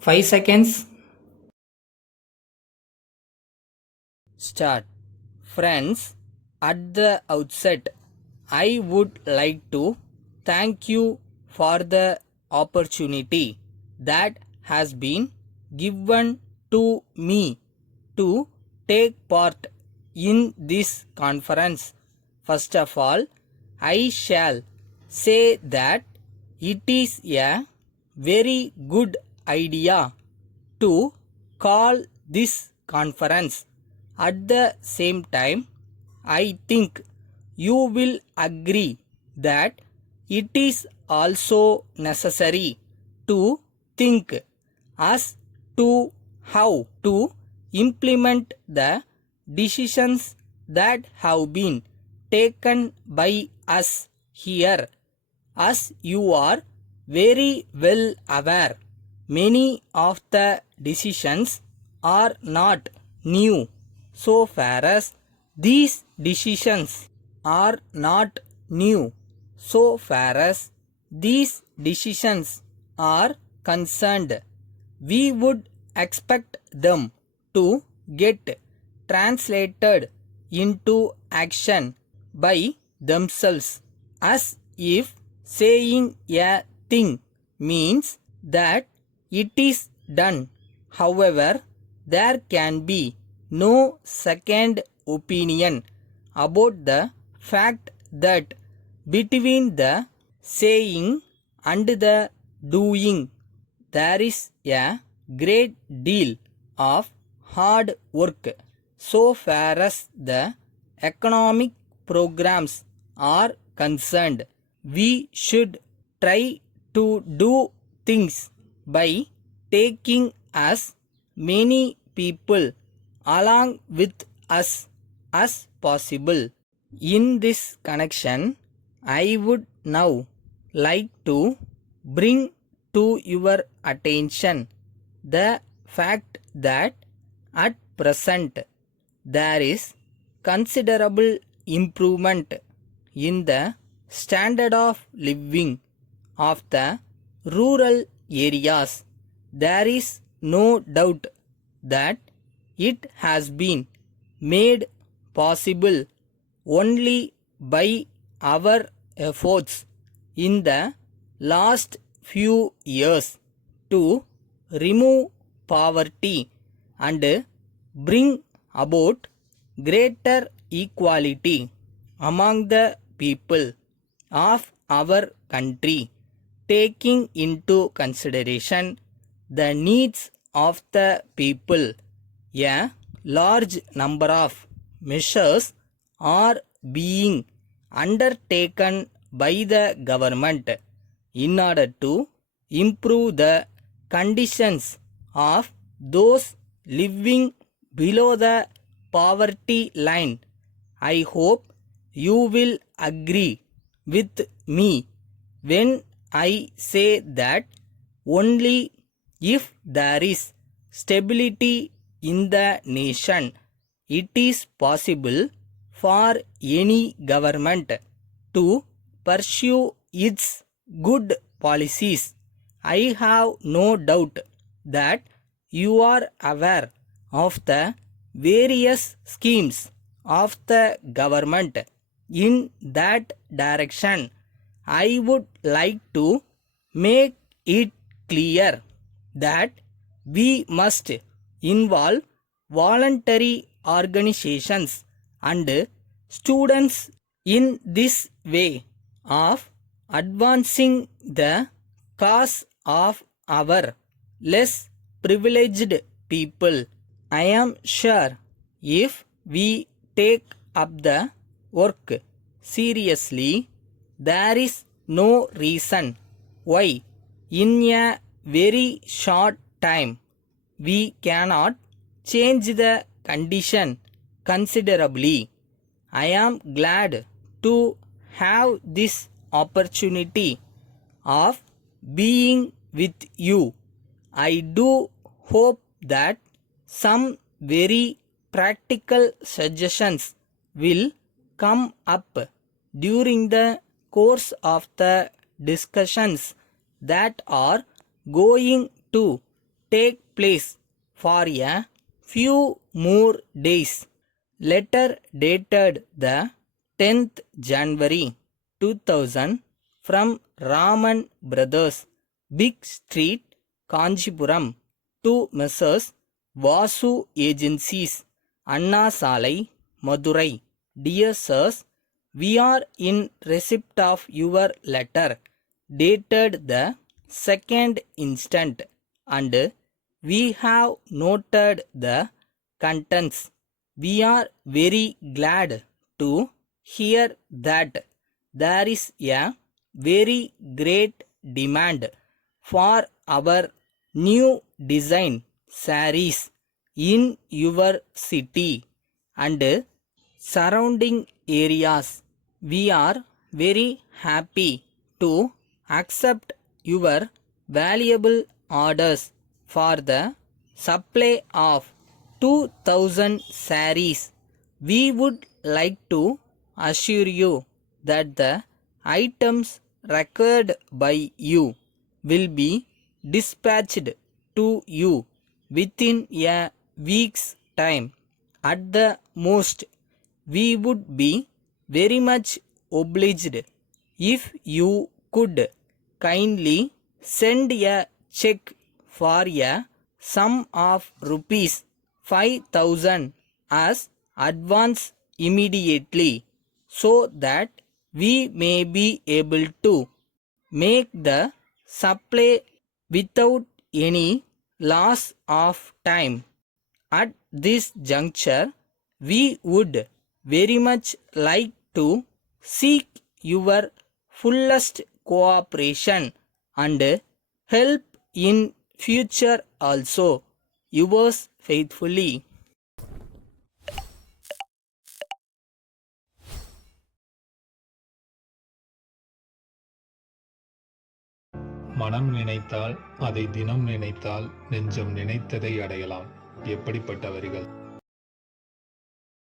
5 seconds. Start. Friends, at the outset, I would like to thank you for the opportunity that has been given to me to take part in this conference. First of all, I shall say that it is a very good idea to call this conference. At the same time, I think you will agree that it is also necessary to think as to how to implement the decisions that have been taken by us here. As you are very well aware, many of the decisions are not new. So far as these decisions are not new, so far as these decisions are concerned, we would expect them to get translated into action by themselves, as if saying a thing means that it is done. However, there can be no second opinion about the fact that between the saying and the doing there is a great deal of hard work. So far as the economic programs are concerned, we should try to do things by taking as many people along with us as possible. In this connection, I would now like to bring to your attention the fact that at present there is considerable improvement in the standard of living of the rural areas. There is no doubt that it has been made possible only by our efforts in the last few years to remove poverty and bring about greater equality among the people of our country, taking into consideration the needs of the people. A large number of measures are being undertaken by the government in order to improve the conditions of those living below the poverty line. I hope you will agree with me when I say that only if there is stability in the nation, it is possible for any government to pursue its good policies. I have no doubt that you are aware of the various schemes of the government in that direction. I would like to make it clear that we must involve voluntary organizations and students in this way of advancing the cause of our less privileged people. I am sure if we take up the work seriously, there is no reason why in a very short time we cannot change the condition considerably. I am glad to have this opportunity of being with you. I do hope that some very practical suggestions will come up during the course of the discussions that are going to take place for a few more days. Letter dated the 10th January 2000 from Raman Brothers, Big Street, Kanchipuram to Messrs. Vasu Agencies, Anna Salai, Madurai. Dear Sirs, we are in receipt of your letter dated the 2nd instant and we have noted the contents. We are very glad to hear that there is a very great demand for our new design sarees in your city and surrounding areas. We are very happy to accept your valuable orders for the supply of 2000 sarees. We would like to assure you that the items required by you will be dispatched to you within a week's time. At the most, we would be very much obliged if you could kindly send a check for a sum of rupees 5,000 as advance immediately so that we may be able to make the supply without any loss of time. At this juncture, we would very much like to seek your fullest cooperation and help in future also. Yours faithfully. மனம் நினைத்தால் அதை தினம் நினைத்தால் நெஞ்சம் நினைத்ததை அடையலாம். எப்படிப்பட்ட வரிகள்!